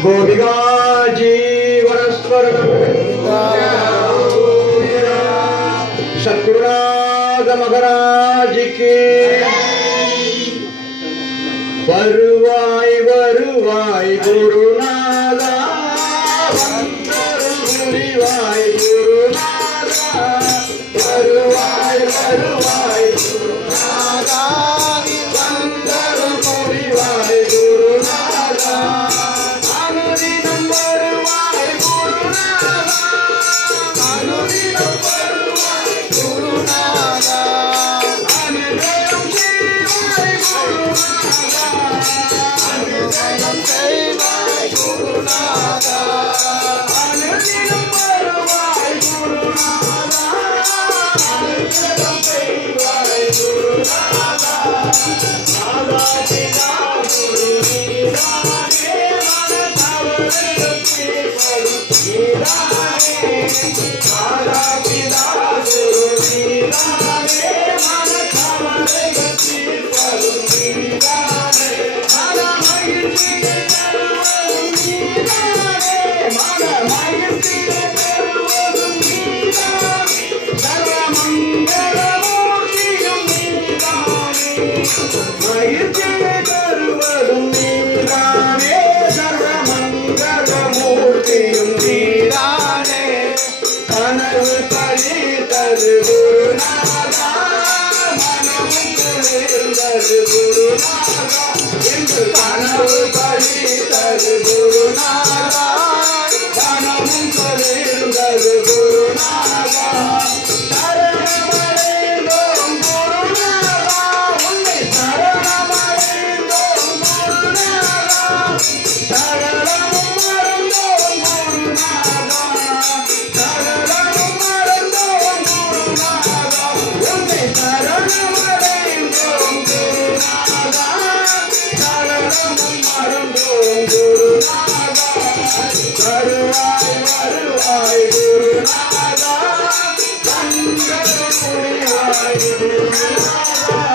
गोपिका जीवनस्वर सद्गुरुनाथ महाराज के வருவாய் வருவாய் குருநாதா வந்தருள் புரிவாய் குருநாதா வருவாய் வருவாய் குருநாதா வந்தருள் புரிவாய் குருநாதா அனுதினம் வருவாய் குருநாதா அனுதினம் வருவாய் குருநாதா அனுதினம் செய்வாய் குருநாதா அனுதினம் செய்வாய் குருநாதா அனுதினம் வருவாய் குருநாதா அனுதினம் செய்வாய் குருநாதா நாதா பிதா குரு நீதானே மனதவருக்கு வரும் நீதானே நாதா பிதா குரு நீதானே மனதவருக்கு வரும் நீதானே வருவாய் குருநாதா